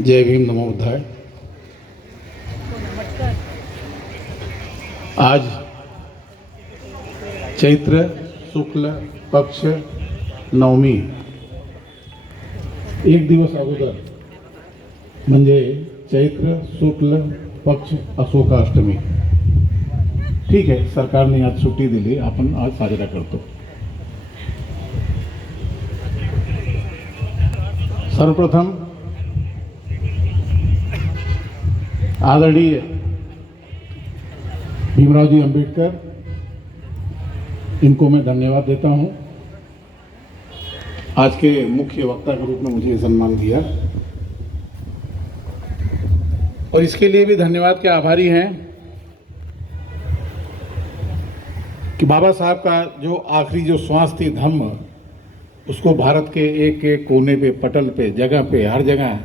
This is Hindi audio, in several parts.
जय भीम नमो बुद्धाय। आज चैत्र शुक्ल पक्ष नवमी, एक दिवस अगोदर म्हणजे चैत्र शुक्ल पक्ष अशोकाष्टमी। ठीक आहे, सरकारने आज सुट्टी दिली, आपण आज साजरा करतो। सर्वप्रथम आदरणीय भीमराव जी अंबेडकर, इनको मैं धन्यवाद देता हूं। आज के मुख्य वक्ता के रूप में मुझे सम्मान दिया और इसके लिए भी धन्यवाद के आभारी हैं कि बाबा साहब का जो आखिरी जो श्वास थी धम्म, उसको भारत के एक एक कोने पे, पटल पे, जगह पे, हर जगह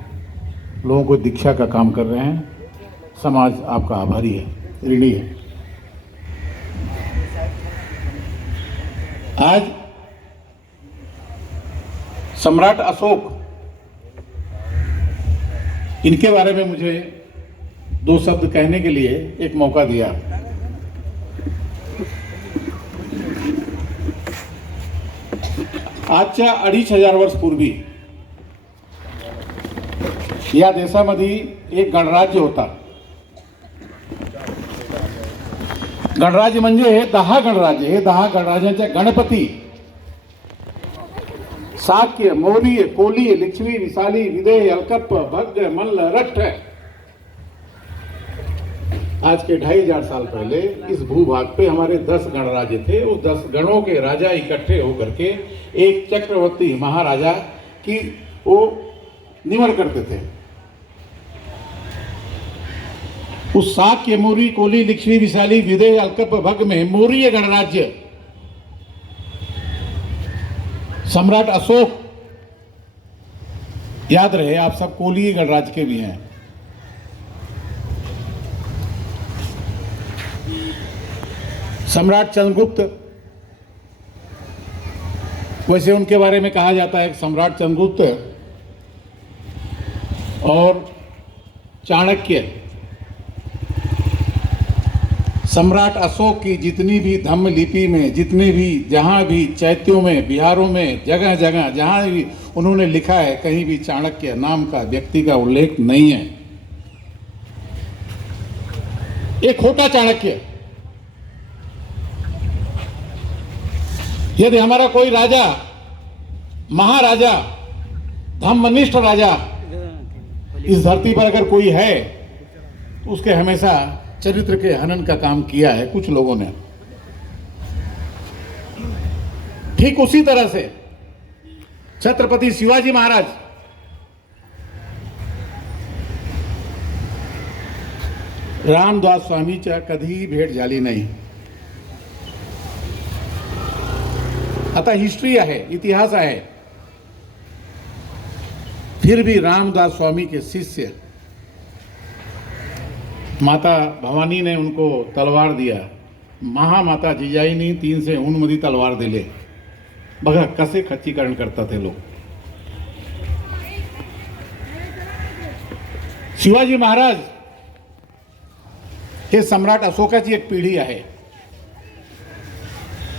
लोगों को दीक्षा का काम कर रहे हैं। समाज आपका आभारी है, ऋणी है। आज सम्राट अशोक, इनके बारे में मुझे दो शब्द कहने के लिए एक मौका दिया। आजच्या 2500 वर्षपूर्वी या देशामध्ये एक गणराज्य होता। गणराज्य म्हणजे हे 10 गणराज्य, हे 10 गणराज्यांचे गणपती शाक्य, मौर्य, कोली, लिच्छवी, विशाली, विदेह, अलकप्प, भग्ग, मल्ल, रट्ठ। आज के 2500 साल पहले इस भूभाग पे हमारे 10 गणराज्य थे। उस 10 गणों के राजा इकट्ठे होकर के एक चक्रवर्ती महाराजा की वो निमण करते थे। उस शाक्य, मौर्य, कोली, लिच्छवी, विशाली, विदेह, अलकप्प, भग्ग में मौर्य गणराज्य, सम्राट अशोक, याद रहे आप सब कोली गणराज्य के भी हैं। सम्राट चंद्रगुप्त, वैसे उनके बारे में कहा जाता है सम्राट चंद्रगुप्त और चाणक्य, सम्राट अशोक की जितनी भी धम्म लिपि में, जितने भी जहाँ भी चैत्यों में, बिहारों में, जगह जगह जहाँ भी उन्होंने लिखा है, कहीं भी चाणक्य नाम का व्यक्ति का उल्लेख नहीं है। एक खोटा चाणक्य। यदि हमारा कोई राजा, महाराजा, धम्मनिष्ठ राजा इस धरती पर अगर कोई है, तो उसके हमेशा चरित्र के हनन का काम किया है कुछ लोगों ने। ठीक उसी तरह से छत्रपति शिवाजी महाराज, रामदास स्वामीच्या कधीही भेट झाली नाही। आता हिस्ट्री आहे, इतिहास आहे, फिर भी रामदास स्वामी के शिष्य माता भवानी ने उनको तलवार दिया। महामाता जिजाईनी 3 से ऊनमध्ये तलवार दिले। बघा कसे खच्चीकरण करतात हे लोक। शिवाजी महाराज हे सम्राट अशोकाची एक पिढी आहे,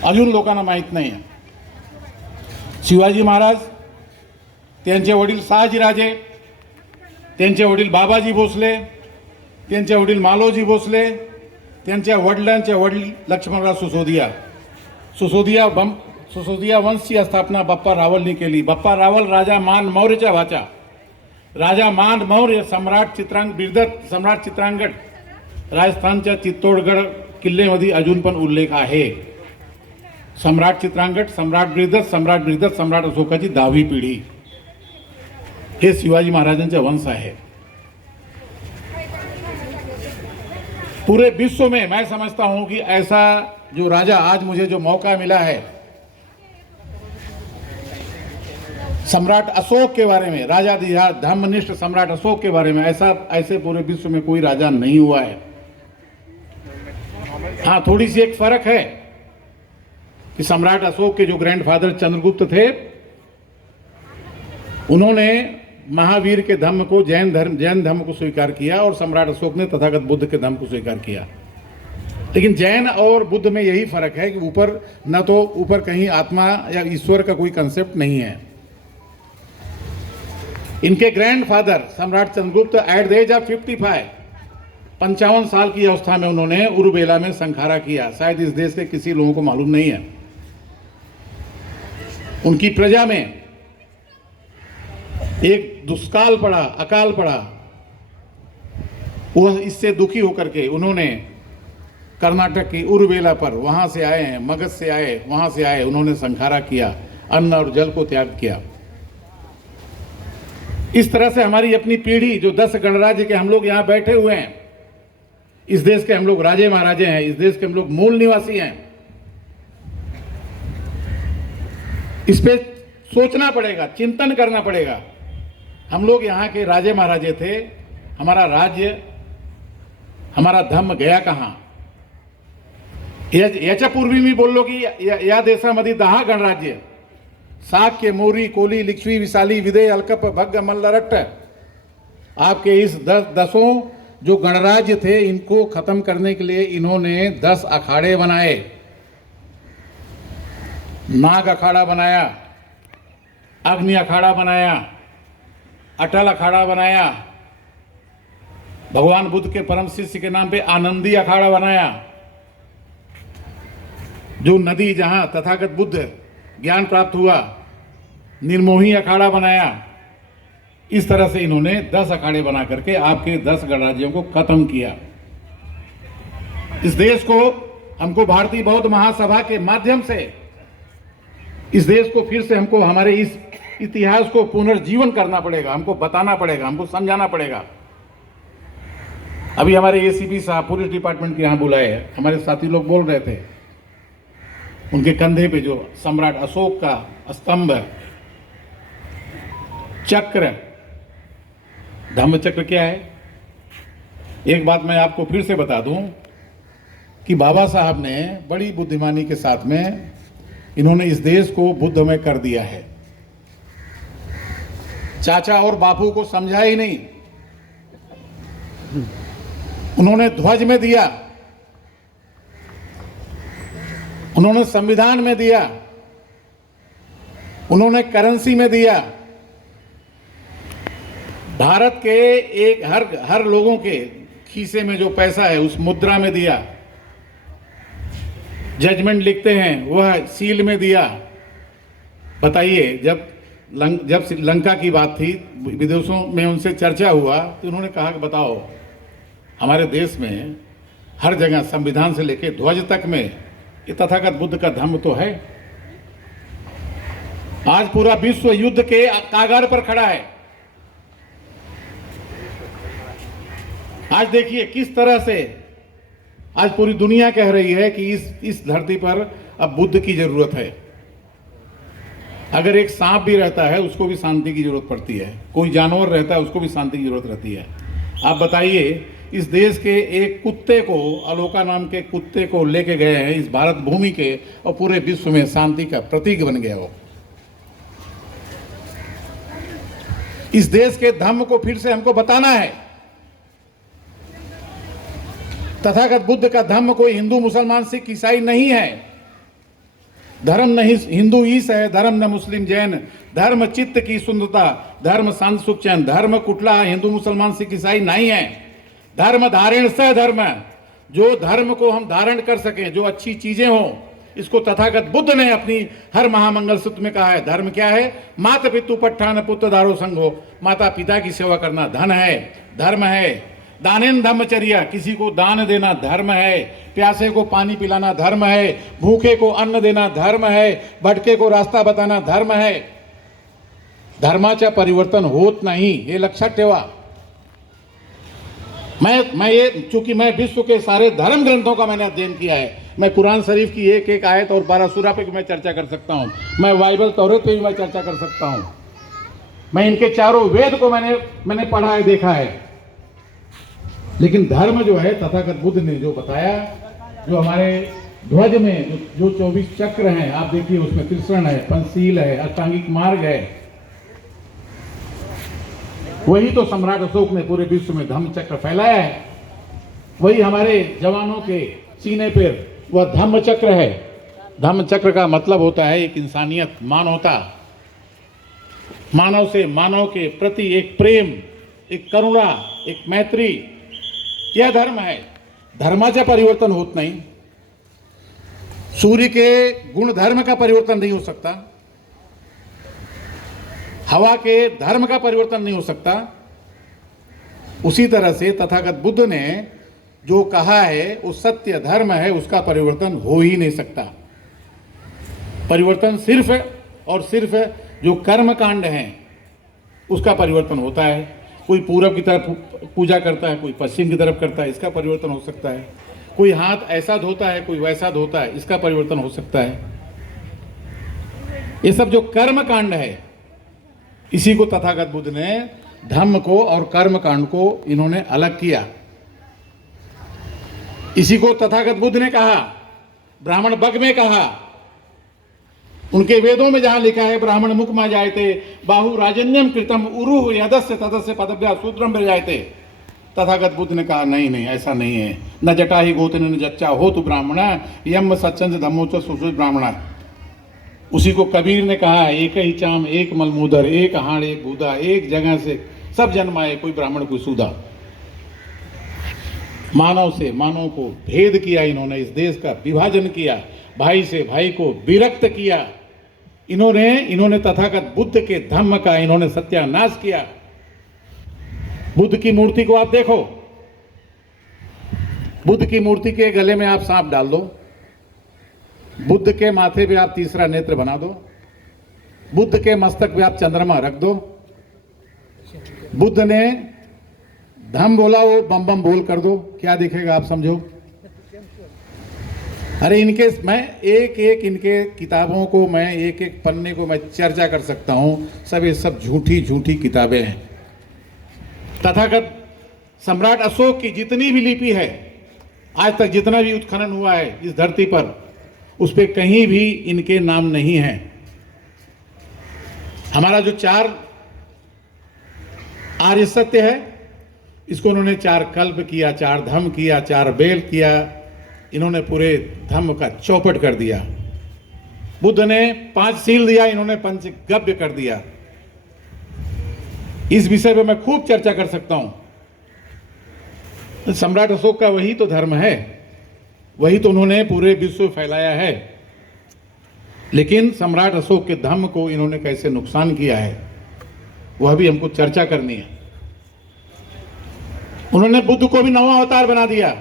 अजून लोकांना माहित नाही आहे। शिवाजी महाराज, त्यांचे वडील शहाजीराजे, त्यांचे वडील बाबाजी भोसले, त्यांचे वडील मालोजी भोसले, त्यांच्या वडिलांचे वडील लक्ष्मणराव सुसोदिया वंशची स्थापना बाप्पा रावलनी केली। बाप्पा रावल राजा मान मौर्यच्या भाचा, राजा मान मौर्य सम्राट चित्रांगड राजस्थानच्या चित्तोडगड किल्ल्यामध्ये अजून पण उल्लेख आहे। सम्राट चित्रांगड, सम्राट ब्रिहदत, सम्राट अशोकाची 10वी पिढी हे शिवाजी महाराजांचा वंश आहे। पूरे विश्व में मैं समझता हूं कि ऐसा जो राजा, आज मुझे जो मौका मिला है सम्राट अशोक के बारे में, राजा धर्मनिष्ठ सम्राट अशोक के बारे में, ऐसे पूरे विश्व में कोई राजा नहीं हुआ है। हाँ, थोड़ी सी एक फर्क है कि सम्राट अशोक के जो ग्रैंडफादर चंद्रगुप्त थे, उन्होंने महावीर के धम्म को, जैन धर्म को स्वीकार किया और सम्राट अशोक ने तथागत बुद्ध के धम्म को स्वीकार किया। लेकिन जैन और बुद्ध में यही फर्क है कि ऊपर न तो ऊपर कहीं आत्मा या ईश्वर का कोई कंसेप्ट नहीं है। इनके ग्रैंडफादर सम्राट Chandragupta at the age of 55 साल की अवस्था में उन्होंने उरुबेला में संखारा किया। शायद इस देश के किसी लोगों को मालूम नहीं है। उनकी प्रजा में एक दुष्काल पड़ा, अकाल पड़ा। वह इससे दुखी होकर के उन्होंने कर्नाटक की उरुबेला पर, वहां से आए हैं, मगध से आए, वहां से आए, उन्होंने संखारा किया, अन्न और जल को त्याग किया। इस तरह से हमारी अपनी पीढ़ी, जो 10 गणराज्य के हम लोग यहाँ बैठे हुए हैं, इस देश के हम लोग राजे महाराजे हैं, इस देश के हम लोग मूल निवासी हैं। इस पे सोचना पड़ेगा, चिंतन करना पड़ेगा। हम लोग यहाँ के राजे महाराजे थे, हमारा राज्य, हमारा धर्म गया कहाँ? याच्या पूर्वी मी बोललो की या देशामध्ये 10 गणराज्य, साक्य, मोरी, कोली, लिच्छवी, विशाली, विदय, अलकप, भग्ग, मल्ल, रट्ट, आपके इस 10 जो गणराज्य थे, इनको खत्म करने के लिए इन्होंने 10 अखाड़े बनाए। नाग अखाड़ा बनाया, अग्नि अखाड़ा बनाया, अटल अखाड़ा बनाया, भगवान बुद्ध के परम शिष्य के नाम पे आनंदी अखाड़ा बनाया, जो नदी जहां तथागत बुद्ध ज्ञान प्राप्त हुआ, निर्मोही अखाड़ा बनाया। इस तरह से इन्होंने 10 अखाड़े बना करके आपके 10 गणराज्यों को खत्म किया। इस देश को, हमको भारतीय बौद्ध महासभा के माध्यम से इस देश को फिर से हमको हमारे इस इतिहास को पुनर्जीवन करना पड़ेगा, हमको बताना पड़ेगा, हमको समझाना पड़ेगा। अभी हमारे एसीपी साहब पुलिस डिपार्टमेंट के यहाँ बुलाए, हमारे साथी लोग बोल रहे थे, उनके कंधे पे जो सम्राट अशोक का स्तंभ, चक्र, धम्म चक्र क्या है? एक बात मैं आपको फिर से बता दूं कि बाबा साहब ने बड़ी बुद्धिमानी के साथ में इन्होंने इस देश को बुद्धमय कर दिया है। चाचा और बापू को समझा ही नहीं, उन्होंने ध्वज में दिया, उन्होंने संविधान में दिया, उन्होंने करेंसी में दिया। भारत के एक हर लोगों के खीसे में जो पैसा है उस मुद्रा में दिया। जजमेंट लिखते हैं वह सील में दिया। बताइए, जब श्रीलंका की बात थी, विदेशों में उनसे चर्चा हुआ तो उन्होंने कहा कि बताओ, हमारे देश में हर जगह संविधान से लेकर ध्वज तक में ये तथागत बुद्ध का धम्म तो है। आज पूरा विश्व युद्ध के कागार पर खड़ा है। आज देखिए किस तरह से आज पूरी दुनिया कह रही है कि इस धरती पर अब बुद्ध की जरूरत है। अगर एक सांप भी रहता है उसको भी शांति की जरूरत पड़ती है, कोई जानवर रहता है उसको भी शांति की जरूरत रहती है। आप बताइए, इस देश के एक कुत्ते को, अलोका नाम के कुत्ते को लेके गए हैं इस भारत भूमि के, और पूरे विश्व में शांति का प्रतीक बन गया वो। इस देश के धर्म को फिर से हमको बताना है। तथागत बुद्ध का धर्म कोई हिंदू, मुसलमान, सिख, ईसाई नहीं है। धर्म नहीं हिंदू ईस है, धर्म न मुस्लिम जैन, धर्म चित्त की सुंदरता, धर्म शांत सुख चैन। धर्म कुटला हिंदू, मुसलमान, सिख, ईसाई नहीं है। धर्म धारण से धर्म, जो धर्म को हम धारण कर सकें, जो अच्छी चीजें हो, इसको तथागत बुद्ध ने अपनी हर महामंगल सूत्र में कहा है। धर्म क्या है? माता पितु पट्ठान पुत्र दारो संगो, माता पिता की सेवा करना धन है, धर्म है। दानेन धर्मचर्या, किसी को दान देना धर्म है। प्यासे को पानी पिलाना धर्म है। भूखे को अन्न देना धर्म है। भटके को रास्ता बताना धर्म है। धर्माचा परिवर्तन होत नहीं, हे लक्षात ठेवा। मैं ये, चूंकि मैं विश्व के सारे धर्म ग्रंथों का मैंने अध्ययन किया है, मैं कुरान शरीफ की एक एक आयत और 12 सूरा पे भी मैं चर्चा कर सकता हूँ। मैं बाइबल तौरात पे भी मैं चर्चा कर सकता हूँ। मैं इनके चारों वेद को मैंने पढ़ा है, देखा है। लेकिन धर्म जो है, तथागत बुद्ध ने जो बताया, जो हमारे ध्वज में जो 24 चक्र हैं, आप देखिए उसमें कृष्ण है, पंचशील है, अष्टांगिक मार्ग है, वही तो सम्राट अशोक ने पूरे विश्व में धम्म चक्र फैलाया है। वही हमारे जवानों के सीने पर वह धम्म चक्र है। धम्म चक्र का मतलब होता है एक इंसानियत, मानवता, मानव से मानव के प्रति एक प्रेम, एक करुणा, एक मैत्री, यह धर्म है। धर्माचं परिवर्तन होत नाही, सूर्य के गुण धर्म का परिवर्तन नहीं हो सकता, हवा के धर्म का परिवर्तन नहीं हो सकता। उसी तरह से तथागत बुद्ध ने जो कहा है वो सत्य धर्म है, उसका परिवर्तन हो ही नहीं सकता। परिवर्तन सिर्फ और सिर्फ जो कर्म कांड हैं उसका परिवर्तन होता है। कोई पूरब की तरफ पूजा करता है, कोई पश्चिम की तरफ करता है, इसका परिवर्तन हो सकता है। कोई हाथ ऐसा धोता है, कोई वैसा धोता है, इसका परिवर्तन हो सकता है। ये सब जो कर्म कांड है, इसी को तथागत बुद्ध ने धम्म को और कर्म कांड को इन्होंने अलग किया। इसी को तथागत बुद्ध ने कहा, ब्राह्मण बग में कहा, उनके वेदों में जहां लिखा है ब्राह्मण मुख मा जायते बाहु राजन्यम कृतम उरुह यदस्य तदस्य पदभ्या सूत्रम पर जायते। तथागत बुद्ध ने कहा नहीं नहीं, ऐसा नहीं है। न जटा ही गोत्र न जच्चा हो तु ब्राह्मण यम सच्चन धम्मोच सुसु ब्राह्मण। उसी को कबीर ने कहा, एक ही चाम एक मलमूदर, एक हाड़ एक बूदा, एक जगह से सब जन्माए, कोई ब्राह्मण कोई सूदा। मानव से मानव को भेद किया इन्होंने, इस देश का विभाजन किया, भाई से भाई को विरक्त किया इन्होंने तथागत बुद्ध के धम्म का इन्होंने सत्यानाश किया। बुद्ध की मूर्ति को आप देखो, बुद्ध की मूर्ति के गले में आप सांप डाल दो, बुद्ध के माथे पे आप तीसरा नेत्र बना दो, बुद्ध के मस्तक पे आप चंद्रमा रख दो, बुद्ध ने धम्म बोला वो बम बम बोल कर दो, क्या दिखेगा आप समझो। अरे इनके मैं एक एक इनके किताबों को, मैं एक एक पन्ने को मैं चर्चा कर सकता हूँ। सब ये सब झूठी झूठी किताबें हैं। तथागत सम्राट अशोक की जितनी भी लिपि है, आज तक जितना भी उत्खनन हुआ है इस धरती पर, उस पर कहीं भी इनके नाम नहीं है। हमारा जो 4 आर्य सत्य है, इसको उन्होंने 4 कल्प किया, 4 धम्म किया, 4 बेल किया। इन्होंने पूरे धम्म का चौपट कर दिया। बुद्ध ने 5 सील दिया, इन्होंने पंचगव्य कर दिया। इस विषय पे मैं खूब चर्चा कर सकता हूं। सम्राट अशोक का वही तो धर्म है, वही तो उन्होंने पूरे विश्व में फैलाया है। लेकिन सम्राट अशोक के धम्म को इन्होंने कैसे नुकसान किया है, वह भी हमको चर्चा करनी है। उन्होंने बुद्ध को भी 9वां अवतार बना दिया।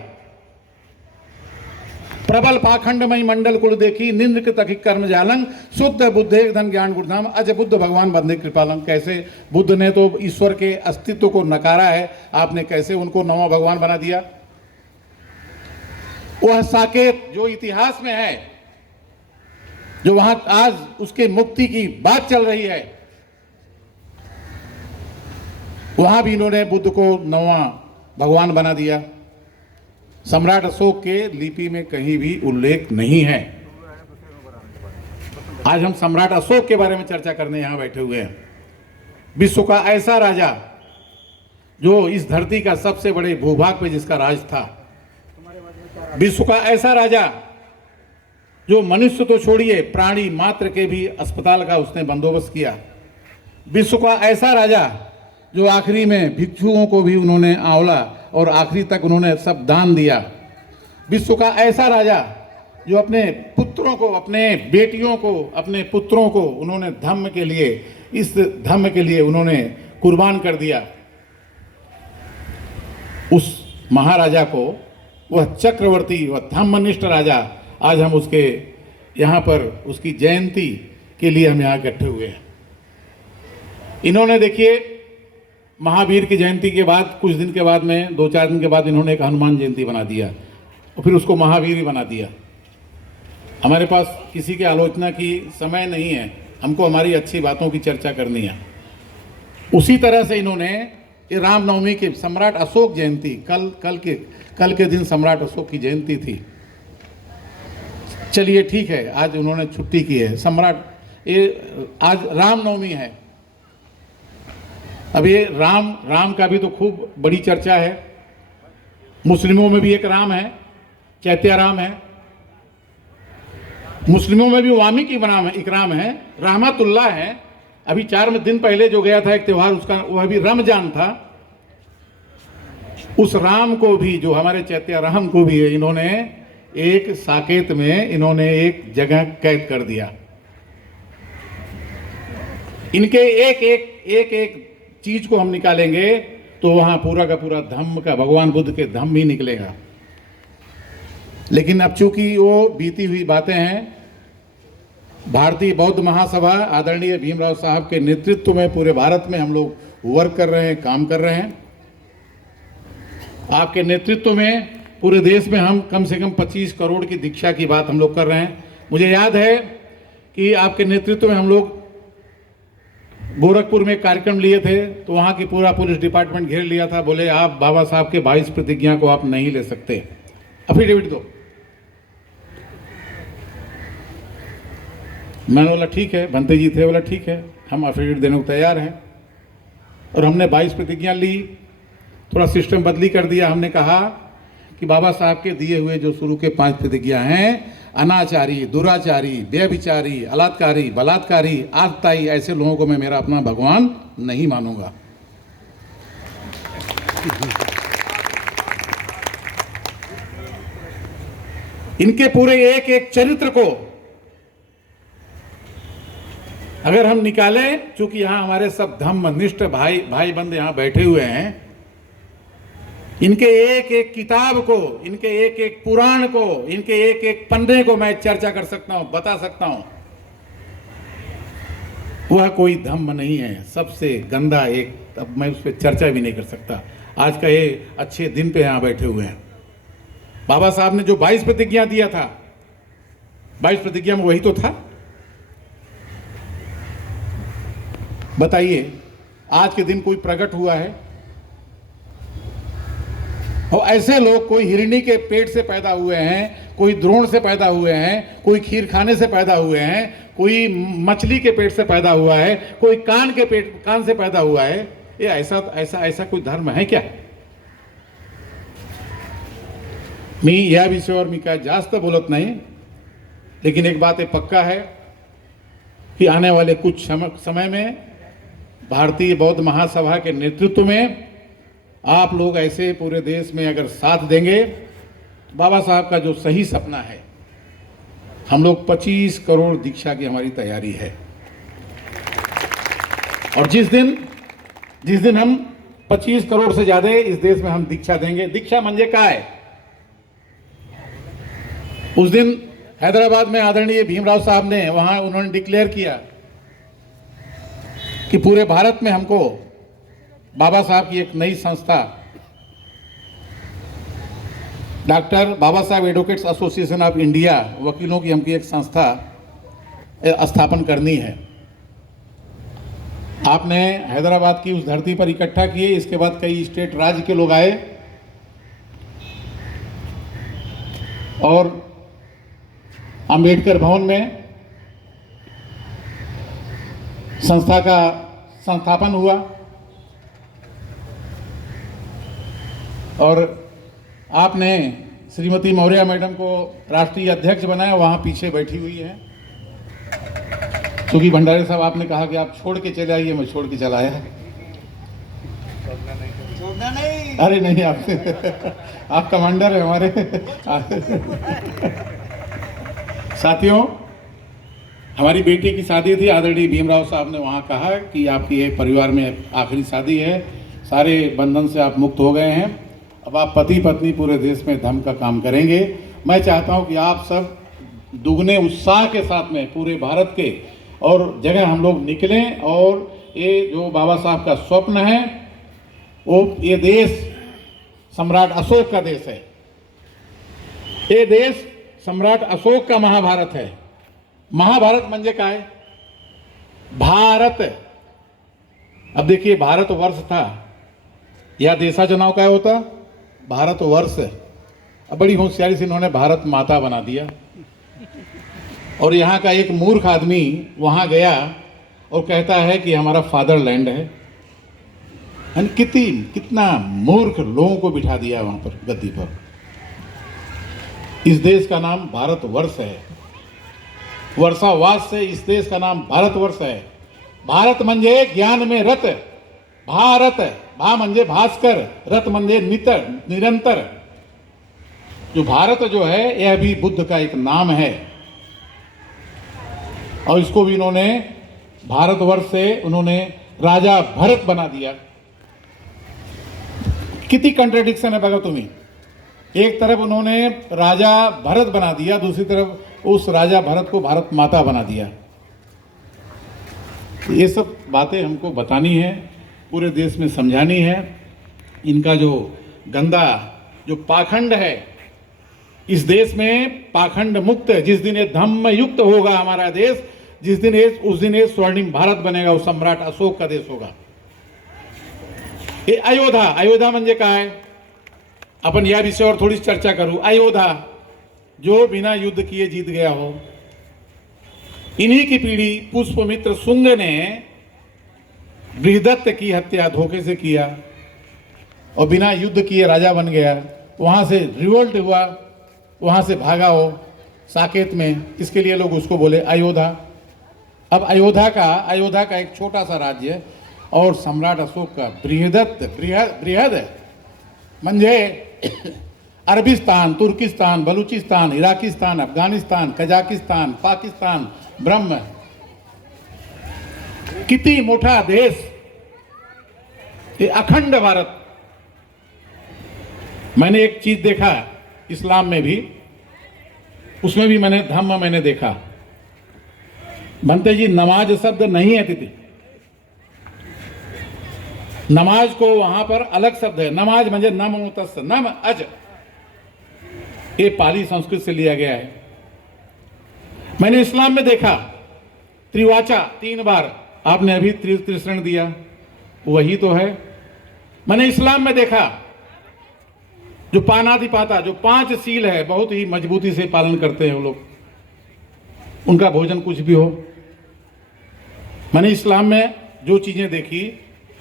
प्रबल पाखंडमय मंडल कुल देखी निंद्र के तखिक कर्म जालंग शुद्ध बुद्धे धन ज्ञान गुरुधाम अज बुद्ध भगवान बंधे कृपालंग। कैसे बुद्ध ने तो ईश्वर के अस्तित्व को नकारा है, आपने कैसे उनको 9वां भगवान बना दिया। वह साकेत जो इतिहास में है, जो वहां आज उसके मुक्ति की बात चल रही है, वहां भी इन्होंने बुद्ध को 9वां भगवान बना दिया। सम्राट अशोक के लिपि में कहीं भी उल्लेख नहीं है। आज हम सम्राट अशोक के बारे में चर्चा करने यहां बैठे हुए हैं। विश्व का ऐसा राजा जो इस धरती का सबसे बड़े भूभाग पे जिसका राज था, विश्व का ऐसा राजा जो मनुष्य तो छोड़िए प्राणी मात्र के भी अस्पताल का उसने बंदोबस्त किया, विश्व का ऐसा राजा जो आखिरी में भिक्षुओं को भी उन्होंने आंवला और आखिरी तक उन्होंने सब दान दिया, विश्व का ऐसा राजा जो अपने पुत्रों को, अपने बेटियों को, अपने पुत्रों को उन्होंने धम्म के लिए, इस धम्म के लिए उन्होंने कुर्बान कर दिया। उस महाराजा को, वह चक्रवर्ती, वह धम्मनिष्ठ राजा, आज हम उसके यहाँ पर उसकी जयंती के लिए हम यहाँ इकट्ठे हुए हैं। इन्होंने देखिए महावीर की जयंती के बाद कुछ दिन के बाद में 2-4 दिन के बाद इन्होंने एक हनुमान जयंती बना दिया और फिर उसको महावीर ही बना दिया। हमारे पास किसी की आलोचना की समय नहीं है, हमको हमारी अच्छी बातों की चर्चा करनी है। उसी तरह से इन्होंने ये रामनवमी के सम्राट अशोक जयंती, कल के दिन सम्राट अशोक की जयंती थी। चलिए ठीक है, आज उन्होंने छुट्टी की है, सम्राट ये आज रामनवमी है। अब ये राम का भी तो खूब बड़ी चर्चा है। मुस्लिमों में भी एक राम है, चैत्य राम है। मुस्लिमों में भी वामी की नाम है, इकराम है, रहमतुल्लाह है। अभी 4 दिन पहले जो गया था एक त्यौहार, उसका वह भी रमजान था। उस राम को भी, जो हमारे चैत्य राम को भी इन्होंने एक साकेत में इन्होंने एक जगह कैद कर दिया। इनके एक चीज को हम निकालेंगे तो वहां पूरा का पूरा धम्म का, भगवान बुद्ध के धम्म ही निकलेगा। लेकिन अब चूंकि वो बीती हुई बातें हैं, भारतीय बौद्ध महासभा आदरणीय भीमराव साहब के नेतृत्व में पूरे भारत में हम लोग वर्क कर रहे हैं, काम कर रहे हैं। आपके नेतृत्व में पूरे देश में हम कम से कम 25 करोड़ की दीक्षा की बात हम लोग कर रहे हैं। मुझे याद है कि आपके नेतृत्व में हम लोग गोरखपुर में एक कार्यक्रम लिए थे, तो वहाँ की पूरा पुलिस डिपार्टमेंट घेर लिया था। बोले आप बाबा साहब के 22 प्रतिज्ञा को आप नहीं ले सकते, अफिडेविट दो। मैंने बोला ठीक है, भंते जी थे, बोला ठीक है, हम अफिडेविट देने को तैयार हैं। और हमने 22 प्रतिज्ञा ली, थोड़ा सिस्टम बदली कर दिया। हमने कहा कि बाबा साहब के दिए हुए जो शुरू के 5 प्रतिज्ञा हैं, अनाचारी, दुराचारी, व्यभिचारी, अलात्कारी, बलात्कारी, आतताई, ऐसे लोगों को मैं मेरा अपना भगवान नहीं मानूंगा। इनके पूरे एक चरित्र को अगर हम निकालें, चूंकि यहां हमारे सब धम्मनिष्ठ भाई बंद यहां बैठे हुए हैं, इनके एक किताब को, इनके एक पुराण को, इनके एक पन्ने को मैं चर्चा कर सकता हूं, बता सकता हूं। वह कोई धम्म नहीं है, सबसे गंदा एक। अब मैं उस पर चर्चा भी नहीं कर सकता। आज का ये अच्छे दिन पे यहां बैठे हुए हैं। बाबा साहब ने जो 22 प्रतिज्ञा दिया था, 22 प्रतिज्ञा में वही तो था। बताइए, आज के दिन कोई प्रकट हुआ है? और ऐसे लोग, कोई हिरणी के पेट से पैदा हुए हैं, कोई द्रोण से पैदा हुए हैं, कोई खीर खाने से पैदा हुए हैं, कोई मछली के पेट से पैदा हुआ है, कोई कान से पैदा हुआ है। ये ऐसा कोई धर्म है क्या? मी या विषयावर मी काय जास्त बोलत नहीं, लेकिन एक बात है पक्का है कि आने वाले कुछ समय में भारतीय बौद्ध महासभा के नेतृत्व में आप लोग ऐसे पूरे देश में अगर साथ देंगे, बाबा साहब का जो सही सपना है, हम लोग 25 करोड़ दीक्षा की हमारी तैयारी है। और जिस दिन हम 25 करोड़ से ज्यादा इस देश में हम दीक्षा देंगे, दीक्षा म्हणजे काय, उस दिन हैदराबाद में आदरणीय भीमराव साहब ने वहां उन्होंने डिक्लेयर किया कि पूरे भारत में हमको बाबा साहब की एक नई संस्था, डॉक्टर बाबा साहब एडवोकेट्स एसोसिएशन ऑफ इंडिया, वकीलों की हमकी एक संस्था स्थापन करनी है। आपने हैदराबाद की उस धरती पर इकट्ठा किए, इसके बाद कई स्टेट राज्य के लोग आए और अंबेडकर भवन में संस्था का संस्थापन हुआ और आपने श्रीमती मौर्य मैडम को राष्ट्रीय अध्यक्ष बनाया, वहाँ पीछे बैठी हुई है। क्योंकि भंडारी साहब आपने कहा कि आप छोड़ के चले आइए, मैं छोड़ के चला आया। छोड़ना नहीं, अरे नहीं, आप कमांडर है हमारे। साथियों, हमारी बेटी की शादी थी, आदरणीय भीमराव साहब ने वहाँ कहा कि आपकी ये परिवार में आखिरी शादी है, सारे बंधन से आप मुक्त हो गए हैं, अब आप पति पत्नी पूरे देश में धर्म का काम करेंगे। मैं चाहता हूँ कि आप सब दुगने उत्साह के साथ में पूरे भारत के और जगह हम लोग निकलें और ये जो बाबा साहब का स्वप्न है, वो ये देश सम्राट अशोक का देश है। ये देश सम्राट अशोक का महाभारत है। महाभारत म्हणजे काय? भारत। अब देखिए, भारत वर्ष था, या देशाचं नाव काय होता? भारत वर्ष। अब बड़ी होशियारी से इन्होंने भारत माता बना दिया। और यहाँ का एक मूर्ख आदमी वहाँ गया और कहता है कि हमारा फादरलैंड है। और कितना मूर्ख लोगों को बिठा दिया वहां पर गद्दी पर। इस देश का नाम भारतवर्ष है, वर्षावास से इस देश का नाम भारतवर्ष है। भारत म्हणजे ज्ञान में रत, भारत भा म्हणजे भास्कर, रत म्हणजे निरंतर। जो भारत जो है यह भी बुद्ध का एक नाम है, और इसको भी इन्होंने भारतवर्ष से उन्होंने राजा भरत बना दिया। कितनी कंट्राडिक्शन है बघा तुम्ही। एक तरफ उन्होंने राजा भरत बना दिया, दूसरी तरफ उस राजा भरत को भारत माता बना दिया। ये सब बातें हमको बतानी है, पूरे देश में समझानी है। इनका जो गंदा जो पाखंड है, इस देश में पाखंड मुक्त, जिस दिन ये धम्म युक्त होगा हमारा देश, जिस दिन उस दिन ये स्वर्णिम भारत बनेगा, वो सम्राट अशोक का देश होगा। ये अयोध्या म्हणजे काय, अपन या विषयावर थोड़ी चर्चा करूं। अयोध्या जो बिना युद्ध किए जीत गया हो, इन्हीं की पीढ़ी पुष्पमित्र शुंग ने बृहदत्त की हत्या धोखे से किया और बिना युद्ध किए राजा बन गया। वहां से रिवोल्ट हुआ, वहां से भागा हो साकेत में, इसके लिए लोग उसको बोले अयोध्या। अब अयोध्या का एक छोटा सा राज्य है, और सम्राट अशोक का बृहद म्हणजे अरबिस्तान, तुर्किस्तान, बलूचिस्तान, इराकिस्तान, अफगानिस्तान, कजाकिस्तान, पाकिस्तान, ब्रह्म, किती मोठा देश, ये अखंड भारत। मैंने एक चीज देखा इस्लाम में भी, उसमें भी मैंने धम्म मैंने देखा। बनते जी नमाज शब्द नहीं है तिथि, नमाज को वहां पर अलग शब्द है। नमाज म्हणजे नमो तस्स, नम अज, ये पाली संस्कृत से लिया गया है। मैंने इस्लाम में देखा त्रिवाचा 3 बार, आपने अभी त्रिशरण दिया, वही तो है। मैंने इस्लाम में देखा जो पानातिपाता, जो 5 सील है, बहुत ही मजबूती से पालन करते हैं वो लोग, उनका भोजन कुछ भी हो। मैंने इस्लाम में जो चीजें देखी,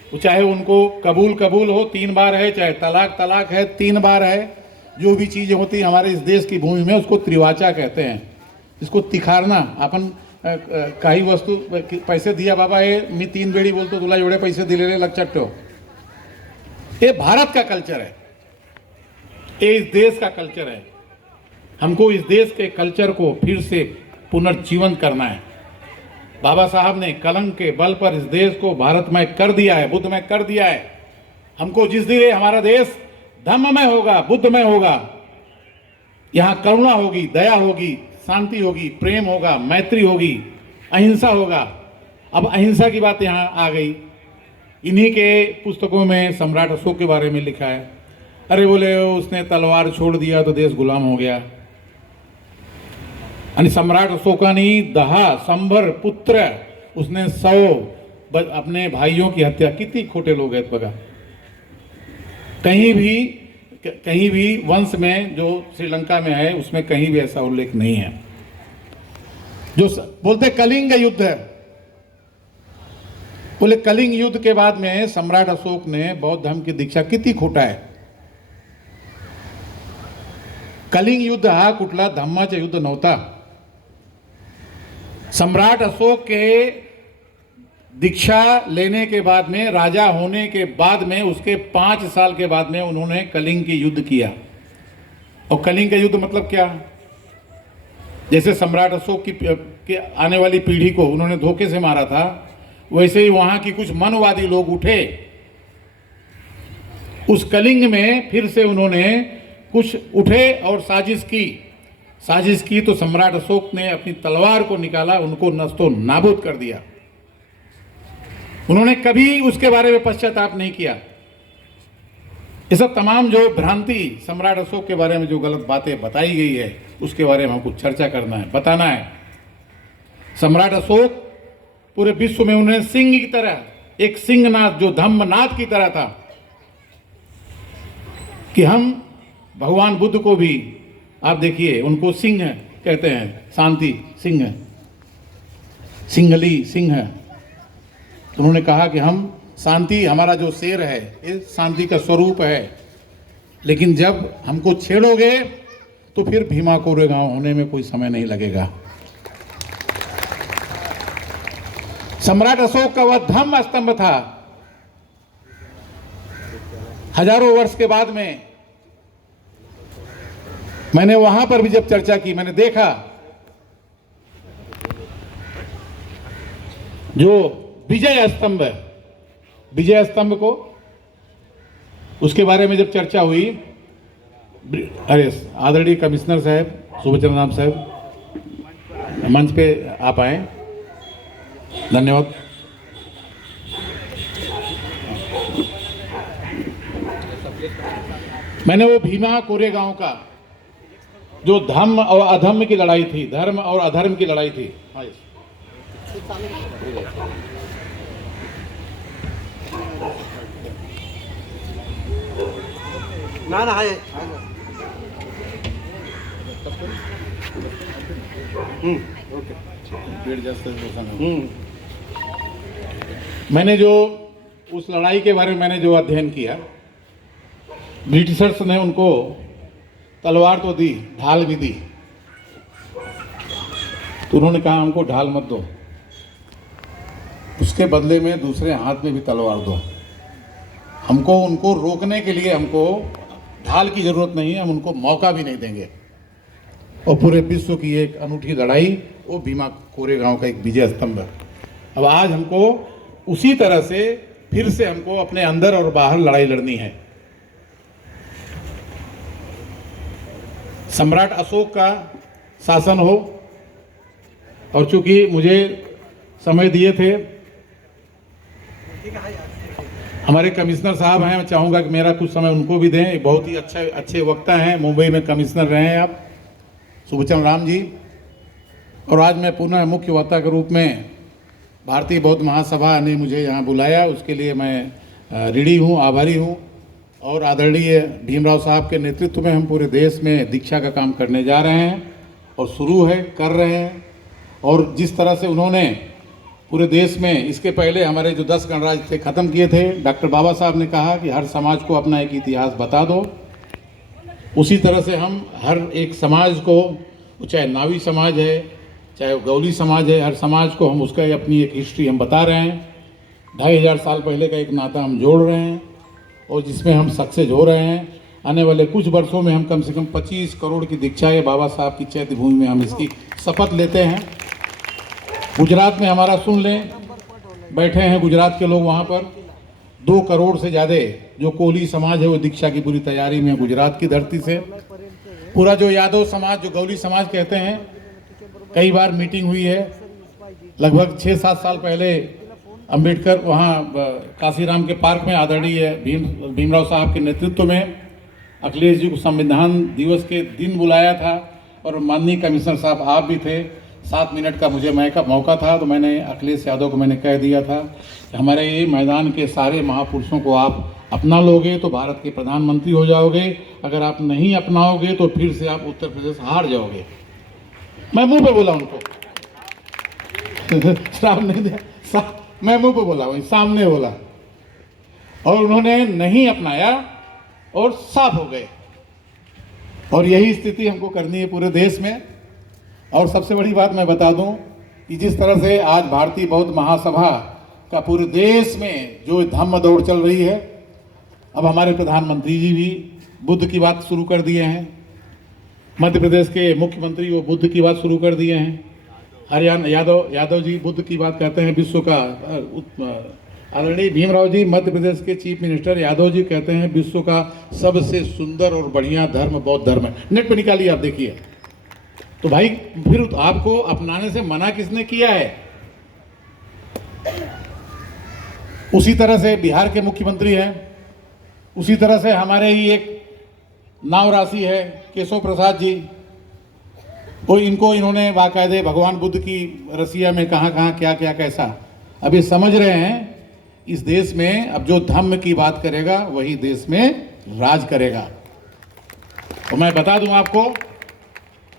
वो चाहे उनको कबूल हो 3 बार है, चाहे तलाक है 3 बार है, जो भी चीजें होती है हमारे इस देश की भूमि में, उसको त्रिवाचा कहते हैं। इसको तिखारना, आपण काही वस्तू पैसे दिया बाबा, हे मी 3 वेळी बोलतो तुला एवढे पैसे दिलेले, लक्षात ठेव। ये भारत का कल्चर है, ये इस देश का कल्चर है। हमको इस देश के कल्चर को फिर से पुनर्जीवन करना है। बाबा साहब ने कलंक के बल पर इस देश को भारतमय कर दिया है, बुद्धमय कर दिया है। हमको जिस दिन हमारा देश धम्ममय होगा, बुद्धमय होगा, यहाँ करुणा होगी, दया होगी, शांति होगी, प्रेम होगा, मैत्री होगी, अहिंसा होगा। अब अहिंसा की बात यहाँ आ गई। इन्हीं के पुस्तकों में सम्राट अशोक के बारे में लिखा है। अरे बोले उसने तलवार छोड़ दिया तो देश गुलाम हो गया। आणि सम्राट अशोकानी 100 पुत्र, उसने 100 अपने भाइयों की हत्या। कितनी खोटे लोग हैं बघा। कहीं भी वंश में जो श्रीलंका में है उसमें कहीं भी ऐसा उल्लेख नहीं है। जो बोलते कलिंग युद्ध है, बोले कलिंग युद्ध के बाद में सम्राट अशोक ने बौद्ध धर्म की दीक्षा, किती खोटा है। कलिंग युद्ध हा कुठला धम्माचे युद्ध नव्हता। सम्राट अशोक के दीक्षा लेने के बाद में, राजा होने के बाद में, उसके 5 साल के बाद में उन्होंने कलिंग की युद्ध किया। और कलिंग का युद्ध मतलब क्या, जैसे सम्राट अशोक की आने वाली पीढ़ी को उन्होंने धोखे से मारा था, वैसे ही वहां की कुछ मनवादी लोग उठे, उस कलिंग में फिर से उन्होंने कुछ उठे और साजिश की तो सम्राट अशोक ने अपनी तलवार को निकाला, उनको नस्तो नाबूद कर दिया। उन्होंने कभी उसके बारे में पश्चाताप नहीं किया। ये सब तमाम जो भ्रांति सम्राट अशोक के बारे में जो गलत बातें बताई गई है, उसके बारे में हमको चर्चा करना है, बताना है। सम्राट अशोक पूरे विश्व में उन्होंने सिंह की तरह, एक सिंहनाद जो धम्मनाद की तरह था, कि हम भगवान बुद्ध को भी आप देखिए, उनको सिंह कहते हैं, शांति सिंह, सिंहली सिंह। उन्होंने कहा कि हम शांति हमारा जो शेर है ये शांति का स्वरूप है, लेकिन जब हमको छेड़ोगे तो फिर भीमा कोरेगांव होने में कोई समय नहीं लगेगा। सम्राट अशोक का वह धम्म स्तंभ था। हजारों वर्ष के बाद में मैंने वहां पर भी जब चर्चा की, मैंने देखा जो विजय स्तंभ है, विजय स्तंभ को उसके बारे में जब चर्चा हुई, अरे आदरणीय कमिश्नर साहब, सुभचंद्र राम साहब मंच पे आप आए, धन्यवाद। मैंने वो भीमा कोरेगांव का जो धम्म और अधम्म की लड़ाई थी, धर्म और अधर्म की लड़ाई थी, ना ना है मैंने जो उस लड़ाई के बारे में मैंने जो अध्ययन किया, ब्रिटिशर्स ने उनको तलवार तो दी, ढाल भी दी, तो उन्होंने कहा हमको ढाल मत दो, उसके बदले में दूसरे हाथ में भी तलवार दो। हमको उनको रोकने के लिए हमको ढाल की जरूरत नहीं है, हम उनको मौका भी नहीं देंगे। और पूरे विश्व की एक अनूठी लड़ाई, वो भीमा कोरेगांव का एक विजय स्तंभ है। अब आज हमको उसी तरह से फिर से हमको अपने अंदर और बाहर लड़ाई लड़नी है। सम्राट अशोक का शासन हो, और चूंकि मुझे समय दिए थे हमारे कमिश्नर साहब हैं, मैं चाहूँगा कि मेरा कुछ समय उनको भी दें। बहुत ही अच्छे वक्ता हैं, मुंबई में कमिश्नर रहे हैं आप, सुभचंद्र राम जी। और आज मैं पुनः मुख्य वक्ता के रूप में भारतीय बौद्ध महासभा ने मुझे यहाँ बुलाया, उसके लिए मैं ऋणी हूँ, आभारी हूँ। और आदरणीय भीमराव साहब के नेतृत्व में हम पूरे देश में दीक्षा का काम करने जा रहे हैं, और शुरू है, कर रहे हैं। और जिस तरह से उन्होंने पूरे देश में, इसके पहले हमारे जो 10 गणराज्य थे ख़त्म किए थे, डॉक्टर बाबा साहब ने कहा कि हर समाज को अपना एक इतिहास बता दो। उसी तरह से हम हर एक समाज को, चाहे नावी समाज है, चाहे गौली समाज है, हर समाज को हम उसका अपनी एक हिस्ट्री हम बता रहे हैं। 2500 साल पहले का एक नाता हम जोड़ रहे हैं, और जिसमें हम सक्सेस हो रहे हैं। आने वाले कुछ वर्षों में हम कम से कम 25 करोड़ की दीक्षा है बाबा साहब की चैत्य भूमि में हम इसकी शपथ लेते हैं। गुजरात में हमारा सुन लें, बैठे हैं गुजरात के लोग, वहाँ पर 2 करोड़ से ज़्यादा जो कोली समाज है वो दीक्षा की पूरी तैयारी में, गुजरात की धरती से। पूरा जो यादव समाज, जो गौली समाज कहते हैं, कई बार मीटिंग हुई है। लगभग 6-7 साल पहले अंबेडकर वहाँ काशीराम के पार्क में आदरणीय भीमराव साहब के नेतृत्व में अखिलेश जी को संविधान दिवस के दिन बुलाया था, और माननीय कमिश्नर साहब आप भी थे। 7 मिनट का मुझे मौका था, तो मैंने अखिलेश यादव को मैंने कह दिया था कि हमारे ये मैदान के सारे महापुरुषों को आप अपना लोगे तो भारत के प्रधानमंत्री हो जाओगे, अगर आप नहीं अपनाओगे तो फिर से आप उत्तर प्रदेश हार जाओगे। मैं मुंह पे बोला उनको श्राप नहीं दिया, मैं मुंह पे बोला, वही सामने बोला, और उन्होंने नहीं अपनाया और साफ हो गए। और यही स्थिति हमको करनी है पूरे देश में। और सबसे बड़ी बात मैं बता दूं कि जिस तरह से आज भारतीय बौद्ध महासभा का पूरे देश में जो धम्म दौड़ चल रही है, अब हमारे प्रधानमंत्री जी भी बुद्ध की बात शुरू कर दिए हैं, मध्य प्रदेश के मुख्यमंत्री वो बुद्ध की बात शुरू कर दिए हैं, हरियाणा यादव जी बुद्ध की बात कहते हैं। विश्व का आदरणीय भीमराव जी, मध्य प्रदेश के चीफ मिनिस्टर यादव जी कहते हैं विश्व का सबसे सुंदर और बढ़िया धर्म बौद्ध धर्म है। नेट पे निकालिए, आप देखिए। तो भाई फिर आपको अपनाने से मना किसने किया है? उसी तरह से बिहार के मुख्यमंत्री हैं, उसी तरह से हमारे ही एक नाव राशि है केशव प्रसाद जी, वो इन्होंने बाकायदे भगवान बुद्ध की रसिया में कहाँ कहाँ क्या क्या कैसा, अब ये समझ रहे हैं इस देश में अब जो धम्म की बात करेगा वही देश में राज करेगा। तो मैं बता दूं आपको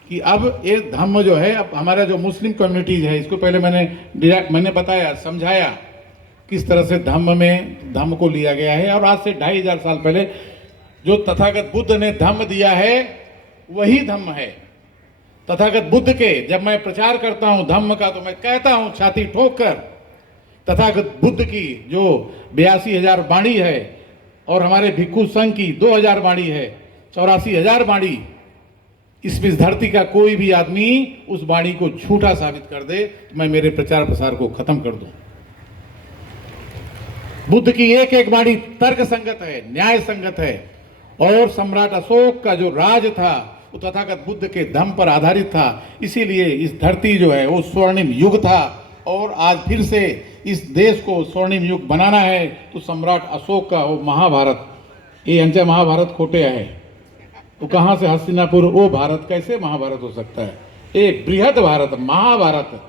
कि अब ये धम्म जो है, अब हमारा जो मुस्लिम कम्युनिटीज है, इसको पहले मैंने बताया, समझाया किस तरह से धम्म को लिया गया है। और आज से 2500 साल पहले जो तथागत बुद्ध ने धम्म दिया है वही धम्म है। तथागत बुद्ध के जब मैं प्रचार करता हूं धम्म का, तो मैं कहता हूं छाती ठोक कर, तथागत बुद्ध की जो 82,000 बाणी है और हमारे भिक्षु संघ की 2,000 बाणी है, 84,000 बाणी, इस धरती का कोई भी आदमी उस बाणी को झूठा साबित कर दे तो मैं मेरे प्रचार प्रसार को खत्म कर दूं। बुद्ध की एक एक बाणी तर्क संगत है, न्याय संगत है। और सम्राट अशोक का जो राज था वो तथागत बुद्ध के धम्म पर आधारित था। इसीलिए इस धरती जो है वो स्वर्णिम युग था। और आज फिर से इस देश को स्वर्णिम युग बनाना है तो सम्राट अशोक का वो महाभारत, ये अंचे महाभारत खोटे है तो कहाँ से हस्तिनापुर वो भारत कैसे महाभारत हो सकता है। एक बृहद भारत, महाभारत,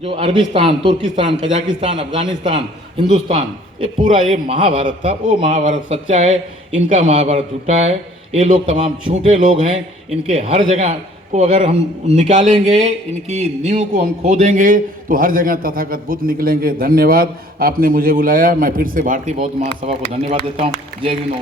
जो अरबिस्तान, तुर्किस्तान, कजाकिस्तान, अफगानिस्तान, हिंदुस्तान, ये पूरा ये महाभारत था। वो महाभारत सच्चा है, इनका महाभारत झूठा है। ये लोग तमाम झूठे लोग हैं। इनके हर जगह को अगर हम निकालेंगे, इनकी नींव को हम खोदेंगे तो हर जगह तथागत बुद्ध निकलेंगे। धन्यवाद, आपने मुझे बुलाया। मैं फिर से भारतीय बौद्ध महासभा को धन्यवाद देता हूँ। जय हिंद।